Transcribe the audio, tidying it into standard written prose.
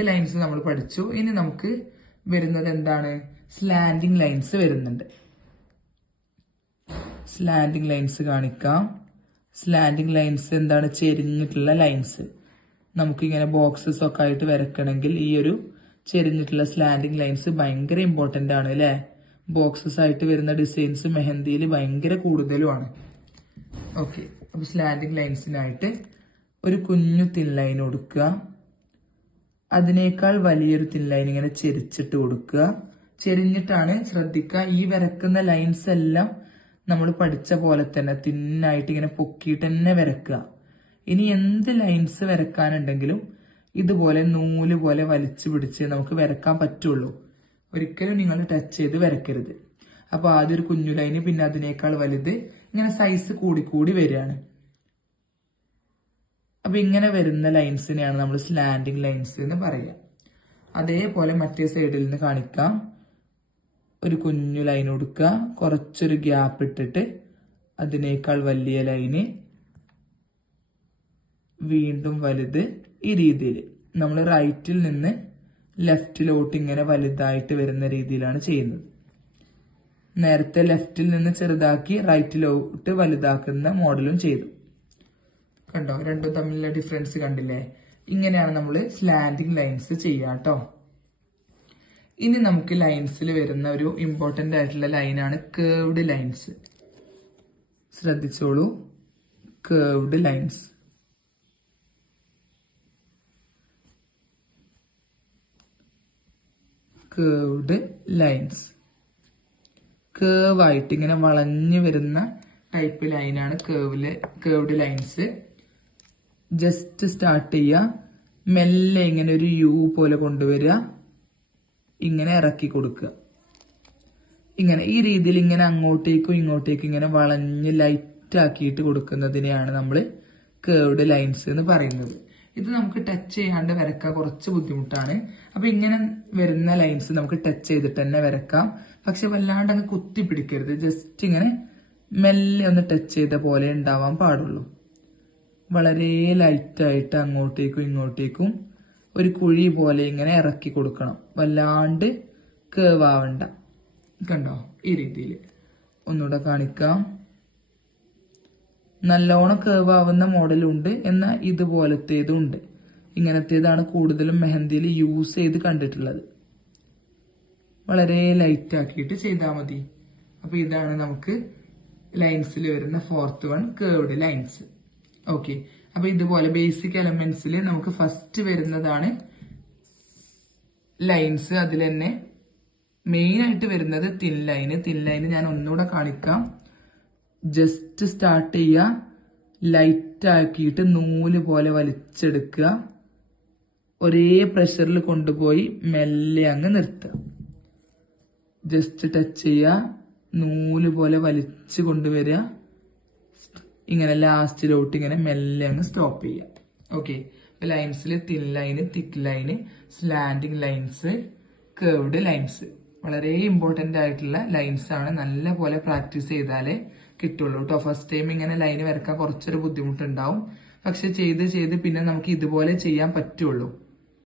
രണ്ട് ലൈൻസ് നമ്മൾ പഠിച്ചു. ഇനി നമുക്ക് വരുന്നത് എന്താണ്? സ്ലാൻഡിങ് ലൈൻസ് വരുന്നുണ്ട്. സ്ലാൻഡിങ് ലൈൻസ് കാണിക്കാം. സ്ലാൻഡിങ് ലൈൻസ് എന്താണ്? ചെരിഞ്ഞിട്ടുള്ള ലൈൻസ്. നമുക്കിങ്ങനെ ബോക്സസ് ഒക്കെ ആയിട്ട് വരക്കണമെങ്കിൽ ഈ ഒരു ചെരിഞ്ഞിട്ടുള്ള സ്ലാൻഡിങ് ലൈൻസ് ഭയങ്കര ഇമ്പോർട്ടന്റ് ആണ് അല്ലേ? ബോക്സസ് ആയിട്ട് വരുന്ന ഡിസൈൻസ് മെഹന്തിയിൽ ഭയങ്കര കൂടുതലുമാണ്. ഓക്കെ, അപ്പൊ സ്ലാൻഡിങ് ലൈൻസിനായിട്ട് ഒരു കുഞ്ഞു തിൻ ലൈൻ കൊടുക്കുക. അതിനേക്കാൾ വലിയൊരു തിൻ ലൈൻ ഇങ്ങനെ ചെരിച്ചിട്ട് കൊടുക്കുക. ചെരിഞ്ഞിട്ടാണ്, ശ്രദ്ധിക്കുക. ഈ വരക്കുന്ന ലൈൻസ് എല്ലാം നമ്മൾ പഠിച്ച പോലെ തന്നെ തിന്നായിട്ട് ഇങ്ങനെ പൊക്കിയിട്ട് തന്നെ വരക്കുക. ഇനി എന്ത് ലൈൻസ് വരക്കാനുണ്ടെങ്കിലും ഇതുപോലെ നൂല് പോലെ വലിച്ചു പിടിച്ച് നമുക്ക് വരക്കാൻ പറ്റുള്ളൂ. ഒരിക്കലും നിങ്ങൾ ടച്ച് ചെയ്ത് വരക്കരുത്. അപ്പൊ ആദ്യം ഒരു കുഞ്ഞു ലൈന്, പിന്നെ അതിനേക്കാൾ വലുത്, ഇങ്ങനെ സൈസ് കൂടി വരികയാണ്. അപ്പൊ ഇങ്ങനെ വരുന്ന ലൈൻസിനെയാണ് നമ്മൾ സ്ലാൻഡിങ് ലൈൻസ് എന്ന് പറയുക. അതേപോലെ മറ്റേ സൈഡിൽ നിന്ന് കാണിക്കാം. ഒരു കുഞ്ഞു ലൈൻ കൊടുക്കുക, കുറച്ചൊരു ഗ്യാപ്പ് ഇട്ടിട്ട് അതിനേക്കാൾ വലിയ ലൈന്, വീണ്ടും വലുത്. ഈ രീതിയിൽ നമ്മൾ റൈറ്റിൽ നിന്ന് ലെഫ്റ്റിലോട്ട് ഇങ്ങനെ വലുതായിട്ട് വരുന്ന രീതിയിലാണ് ചെയ്യുന്നത്. നേരത്തെ ലെഫ്റ്റിൽ നിന്ന് ചെറുതാക്കി റൈറ്റിലോട്ട് വലുതാക്കുന്ന മോഡലും ചെയ്തു. കണ്ടോ? രണ്ടും തമ്മിലുള്ള ഡിഫറൻസ് കണ്ടില്ലേ? ഇങ്ങനെയാണ് നമ്മൾ സ്ലാൻഡിങ് ലൈൻസ് ചെയ്യുക കേട്ടോ. ഇനി നമുക്ക് ലൈൻസിൽ വരുന്ന ഒരു ഇമ്പോർട്ടന്റ് ആയിട്ടുള്ള ലൈനാണ് കേർവ്ഡ് ലൈൻസ്. ശ്രദ്ധിച്ചോളൂ, curved lines. Curved lines, curve ആയിട്ട് ഇങ്ങനെ വളഞ്ഞു വരുന്ന ടൈപ്പ് ലൈനാണ് കേർവ്ഡ് ലൈൻസ്. ജസ്റ്റ് സ്റ്റാർട്ട് ചെയ്യുക, മെല്ലെ ഇങ്ങനെ ഒരു യു പോലെ കൊണ്ടുവരിക, ഇങ്ങനെ ഇറക്കി കൊടുക്കുക. ഇങ്ങനെ ഈ രീതിയിൽ ഇങ്ങനെ അങ്ങോട്ടേക്കും ഇങ്ങോട്ടേക്കും ഇങ്ങനെ വളഞ്ഞ് ലൈറ്റ് ആക്കിയിട്ട് കൊടുക്കുന്നതിനെയാണ് നമ്മൾ കേർവ്ഡ് ലൈൻസ് എന്ന് പറയുന്നത്. ഇത് നമുക്ക് ടച്ച് ചെയ്യാണ്ട് വരക്കാൻ കുറച്ച് ബുദ്ധിമുട്ടാണ്. അപ്പൊ ഇങ്ങനെ വരുന്ന ലൈൻസ് നമുക്ക് ടച്ച് ചെയ്തിട്ട് തന്നെ വരക്കാം. പക്ഷെ വല്ലാണ്ട് അങ്ങ് കുത്തി പിടിക്കരുത്. ജസ്റ്റ് ഇങ്ങനെ മെല്ലെ ഒന്ന് ടച്ച് ചെയ്ത പോലെ ഉണ്ടാവാൻ പാടുള്ളൂ. വളരെ ലൈറ്റായിട്ട് അങ്ങോട്ടേക്കും ഇങ്ങോട്ടേക്കും ഒരു കുഴി പോലെ ഇങ്ങനെ ഇറക്കി കൊടുക്കണം. വല്ലാണ്ട് കേവ് ആവണ്ട. കണ്ടോ? ഈ രീതിയിൽ ഒന്നുകൂടെ കാണിക്കാം. നല്ലോണം കേവ് ആവുന്ന മോഡലും ഉണ്ട്, എന്നാൽ ഇതുപോലത്തേതും ഉണ്ട്. ഇങ്ങനത്തേതാണ് കൂടുതലും മെഹന്തിയിൽ യൂസ് ചെയ്ത് കണ്ടിട്ടുള്ളത്. വളരെ ലൈറ്റ് ആക്കിയിട്ട് ചെയ്താൽ മതി. അപ്പൊ ഇതാണ് നമുക്ക് ലൈൻസിൽ വരുന്ന fourth one, curved lines. Okay, അപ്പൊ ഇതുപോലെ ബേസിക് എലമെന്റ്സിൽ നമുക്ക് ഫസ്റ്റ് വരുന്നതാണ് ലൈൻസ്. അതിൽ തന്നെ മെയിൻ ആയിട്ട് വരുന്നത് തിൻ ലൈന്. തിൻ ലൈന് ഞാൻ ഒന്നുകൂടെ കാണിക്കാം. ജസ്റ്റ് സ്റ്റാർട്ട് ചെയ്യുക, ലൈറ്റ് ആക്കിയിട്ട് നൂല് പോലെ വലിച്ചെടുക്കുക, ഒരേ പ്രഷറിൽ കൊണ്ടുപോയി മെല്ലെ അങ്ങ് നിർത്തുക. ജസ്റ്റ് ടച്ച് ചെയ്യുക, നൂല് പോലെ വലിച്ചു കൊണ്ടുവരിക, ഇങ്ങനെ ലാസ്റ്റിലോട്ട് ഇങ്ങനെ മെല്ലെ അങ്ങ് സ്റ്റോപ്പ് ചെയ്യുക. ഓക്കെ, ലൈൻസിൽ thin line, thick line, slanting lines, curved lines വളരെ ഇമ്പോർട്ടന്റ് ആയിട്ടുള്ള ലൈൻസ് ആണ്. നല്ല പോലെ പ്രാക്ടീസ് ചെയ്താലേ കിട്ടുള്ളൂ കേട്ടോ. ഫസ്റ്റ് ടൈം ഇങ്ങനെ ലൈന് വരക്കാൻ കുറച്ചൊരു ബുദ്ധിമുട്ടുണ്ടാവും. പക്ഷെ ചെയ്ത് പിന്നെ നമുക്ക് ഇതുപോലെ ചെയ്യാൻ പറ്റുള്ളൂ.